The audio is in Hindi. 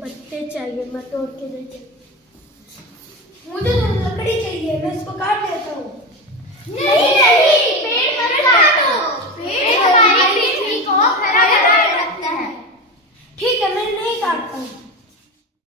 पत्ते चाहिए, मैं तोड़ के देती। मुझे तो लकड़ी चाहिए, मैं इसको काट लेता हूँ। नहीं नहीं